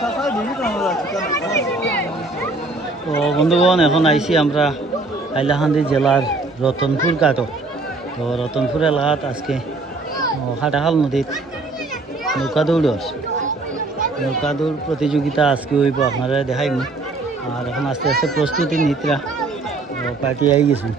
তো বন্ধুগণ এখন আইছি আমরা হাইলাকান্দি জেলার রতনপুর ঘাটও। তো রতনপুর এলাকাত আজকে হাটাখাল নদীত নৌকা দৌড় প্রতিযোগিতা আজকে হইব, আপনারা দেখাইম। আর এখন আস্তে আস্তে প্রস্তুতি নিতরা পার্টি আই গেছি।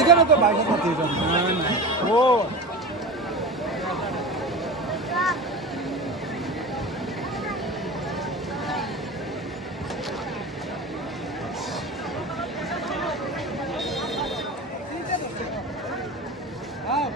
এখানে তো বাইরে পাঠিয়ে যাবে ও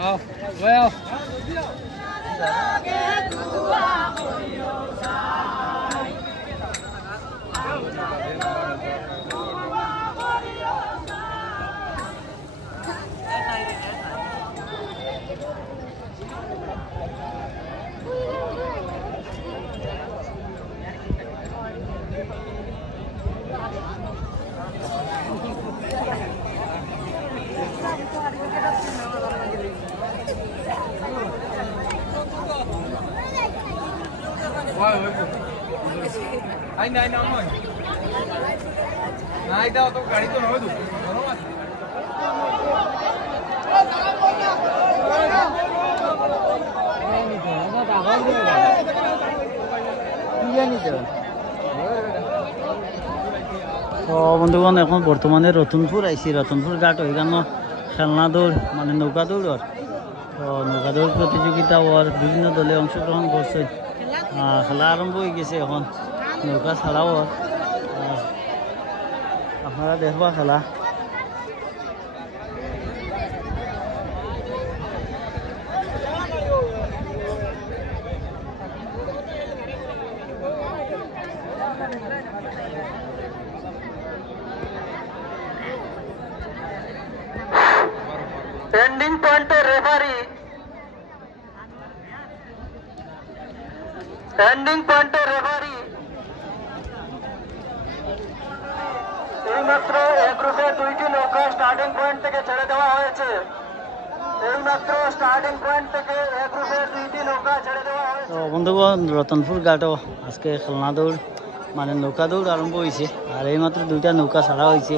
Oh, well. Ay, no. Ay, daw to গাড়ি তো নয় তো। তো বন্ধুগণ এখন বর্তমানে রতনপুর আইছি, রতনপুর ঘাট ওইখানে খেলনা দৌড় মানে নৌকা দৌড়র। তো নৌকা দৌড় প্রতিযোগিতা ওর বিভিন্ন দলে অংশগ্রহণ করছে, খেলা আরম্ভ হয়ে গেছে। এখন নৌকা ছাড়াও আপনারা দেখবা খেলা। এন্ডিং পয়েন্টে রেফারি এইমাত্র এ গ্রুপের 2টি নৌকা স্টার্টিং পয়েন্ট থেকে ছেড়ে দেওয়া হয়েছে। তো বন্ধুগণ রতনপুর ঘাটও আজকে খেলনা দৌড় মানে নৌকা দৌড় আরম্ভ হয়েছে। আর এইমাত্র 2টা নৌকা ছাড়া হয়েছে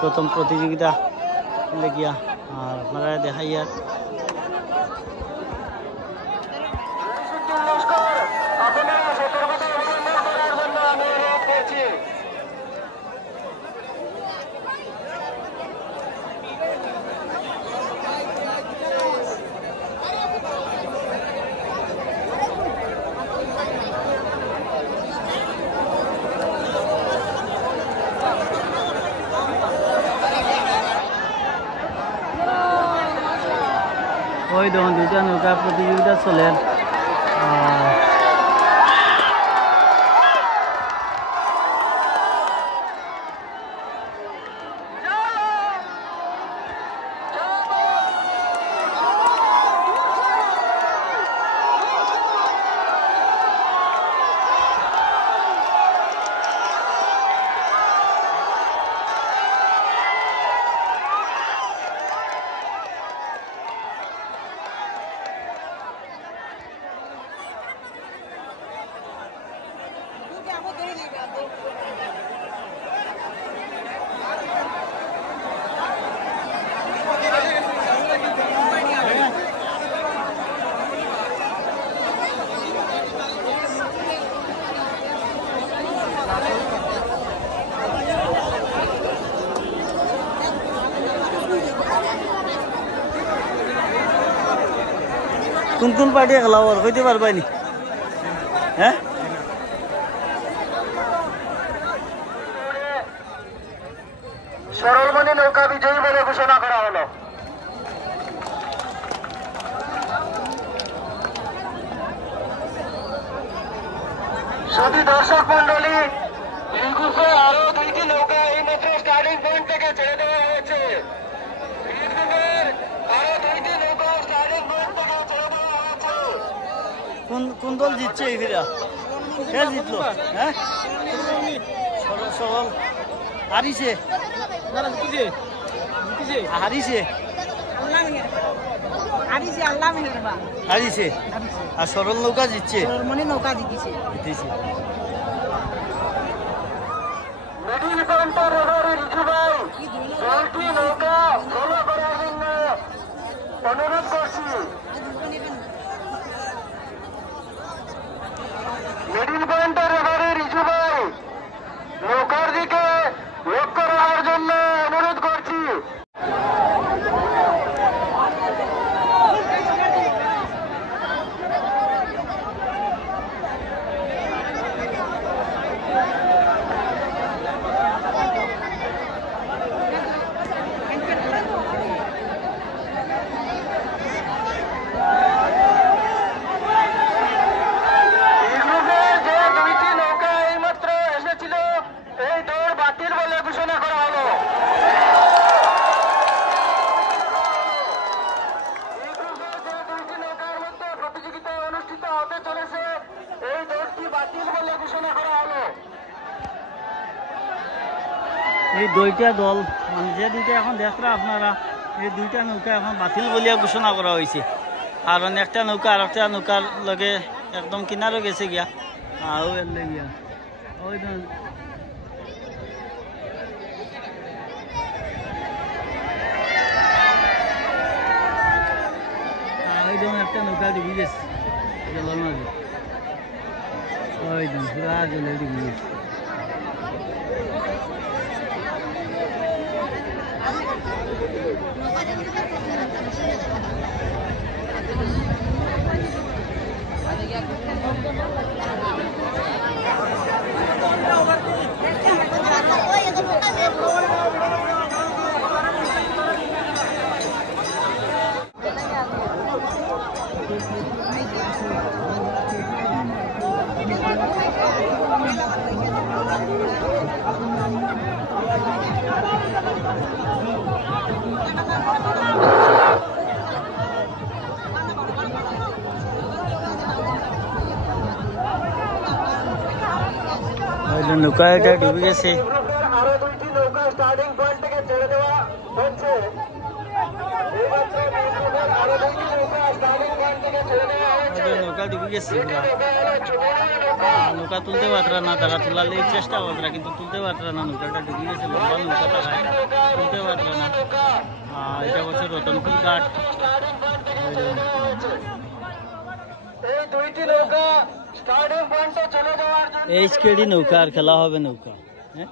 প্রথম প্রতিযোগিতা লেগিয়া। আর আপনারা দেখাইয়া ওই দেখুন 2টা নৌকা প্রতিযোগিতা চলে। কোন কোন পার্টি খেলা ওর কইতে পারবানি? হ্যাঁ সরলমণি নৌকা বিজয়ী বলে ঘোষণা করা হলো। শুধু দর্শক মন্ডলী, এই গ্রুপে আরো 2টি নৌকা এই মাত্র স্টার্টিং পয়েন্ট থেকে ছেড়ে দেওয়া হয়েছে। এই গ্রুপের আরো 2টি নৌকা স্টার্টিং পয়েন্ট থেকে ছেড়ে দেওয়া হয়েছে। কোন দল জিতছে এই ফিরা? কে জিতলো? হ্যাঁ সরল হারিছে হারিছে হারিছে আর সরল নৌকা জিতছে। নৌকা জিতেছে। মিডিল পয়েন্টের রেফারি রিজু ভাই, 2টি নৌকা ফলো করার জন্য অনুরোধ করছি। মিডিল পয়েন্টের রেফারি রিজু ভাই, নৌকার দিকে লক্ষ্য রাখার জন্য অনুরোধ করছি। এই 2টা দল মানে যে 2টা এখন দেখরা আপনারা, এই 2টা নৌকা এখন বাতিল বলিয়া ঘোষণা করা হয়েছে। কারণ একটা নৌকা আর একটা নৌকার লগে একদম কিনারও গেছে গিয়া আও এলে গিয়া ওই একটা নৌকা ডুবি গেছে জলের মাঝে, ওই পুরা জলে ডুবি গেছে। নৌকা এটা ডুবে গেছে। আরো 2টি নৌকা স্টার্টিং পয়েন্ট থেকে ছেড়ে দেওয়া হচ্ছে। নৌকা ডুবে গেছে, নৌকা তুলতে পারতরা না, তারা তোলার চেষ্টা করতরা কিন্তু তুলতে পারতরা না। নৌকাটা ডুবে গেছে, লম্বা নৌকাটা তুলতে পারতরা না। এটা হচ্ছে রতনপুর ঘাট। এই 2টি নৌকা স্টার্টিং পয়েন্টে চলে যাওয়ার জন্য এইচকেডি নৌকা আর খেলা হবে নৌকা। হ্যাঁ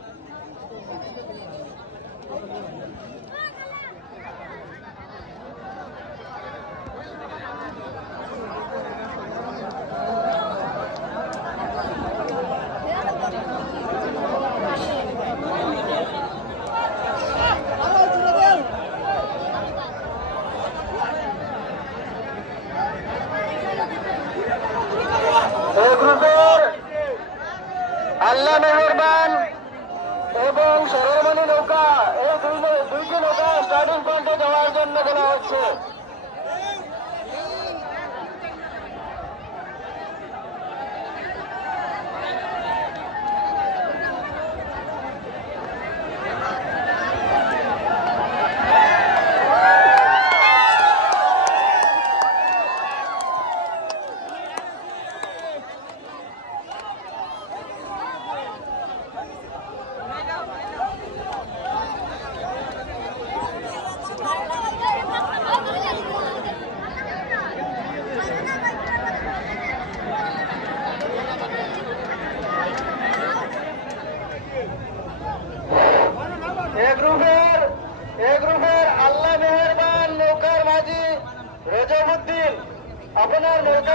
আল্লাহ মেহরবান এবং সরলমণি নৌকা, এই 2টি নৌকা স্টার্টিং পয়েন্টে যাওয়ার জন্য বলা হচ্ছে।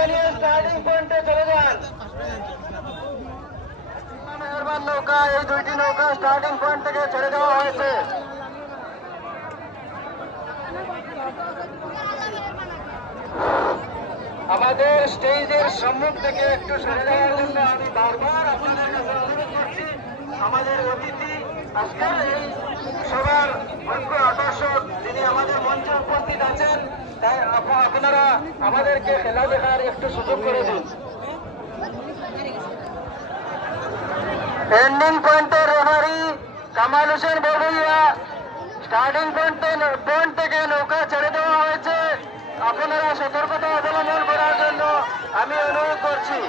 নৌকা নিয়ে স্টার্টিং পয়েন্টে চলে যান। মেহেরবান নৌকা, এই দুইটি নৌকা স্টার্টিং পয়েন্ট থেকে ছেড়ে দেওয়া হয়েছে। আমাদের স্টেজের সম্মুখ থেকে একটু সরে যাওয়ার জন্য আমি বারবার আপনাদের কাছে অনুরোধ করছি। আমাদের অতিথি আজকের এই সবার মুখ্য আকর্ষক যিনি আমাদের মঞ্চে উপস্থিত আছেন, তাই আপনারা আমাদেরকে খেলা দেখার একটু সুযোগ করে দিন। এন্ডিং পয়েন্টের referee Kamal Hossain Barua, starting point থেকে নৌকা ছেড়ে দেওয়া হয়েছে। আপনারা সতর্কতা অবলম্বন করার জন্য আমি অনুরোধ করছি।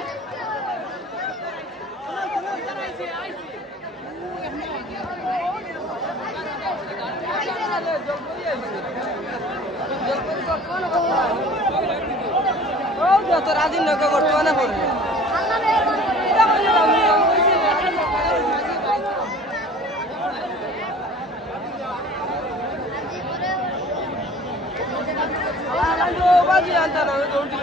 রাজিন নৌকা বর্তমানে পড়বে বাজি আনতে না দৌড়ি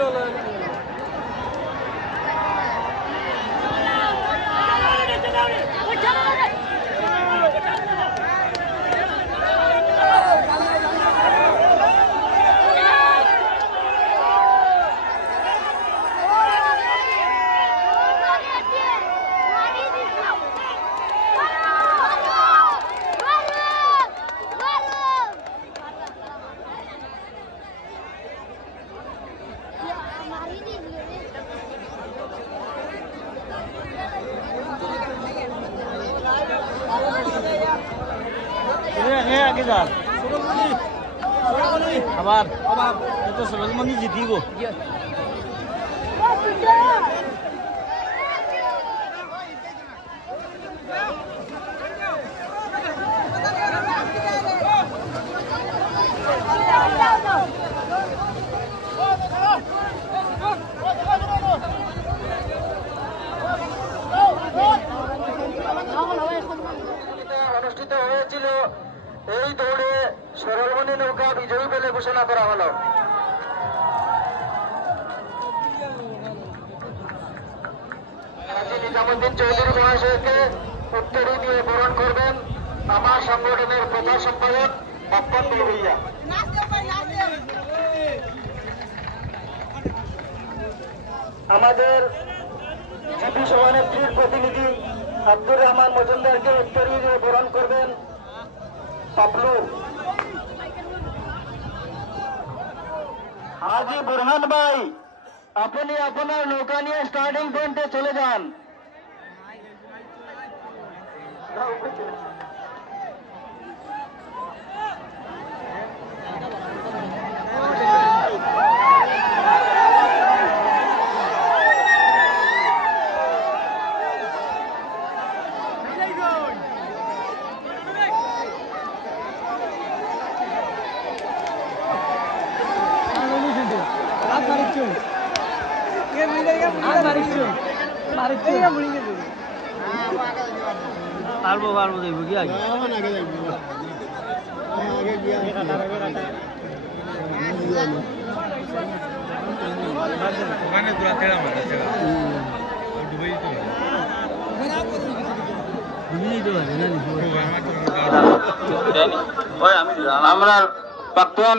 আগে যা আবার তো সরলমণি জিতিব। অনুষ্ঠিত হয়েছিল, এই দৌড়ে সরলমণি নৌকা বিজয়ী বলে ঘোষণা করা হলো। নিজামুদ্দিন চৌধুরী মহাশয়কে উত্তরী দিয়ে বরণ করবেন আমার সংগঠনের প্রচার সম্পাদক বাপ্পান বড়ুইয়া। আমাদের জিপি সভানেত্রীর প্রতিনিধি আব্দুর রহমান মজুমদারকে উত্তরী দিয়ে বরণ করবেন পাবলু। হাজি বুরহান ভাই, আপনি আপনার নৌকা নিয়ে স্টার্টিং পয়েন্টে চলে যান। পারবো পারবো দেখবো কি আগে আমরা প্রাক্তন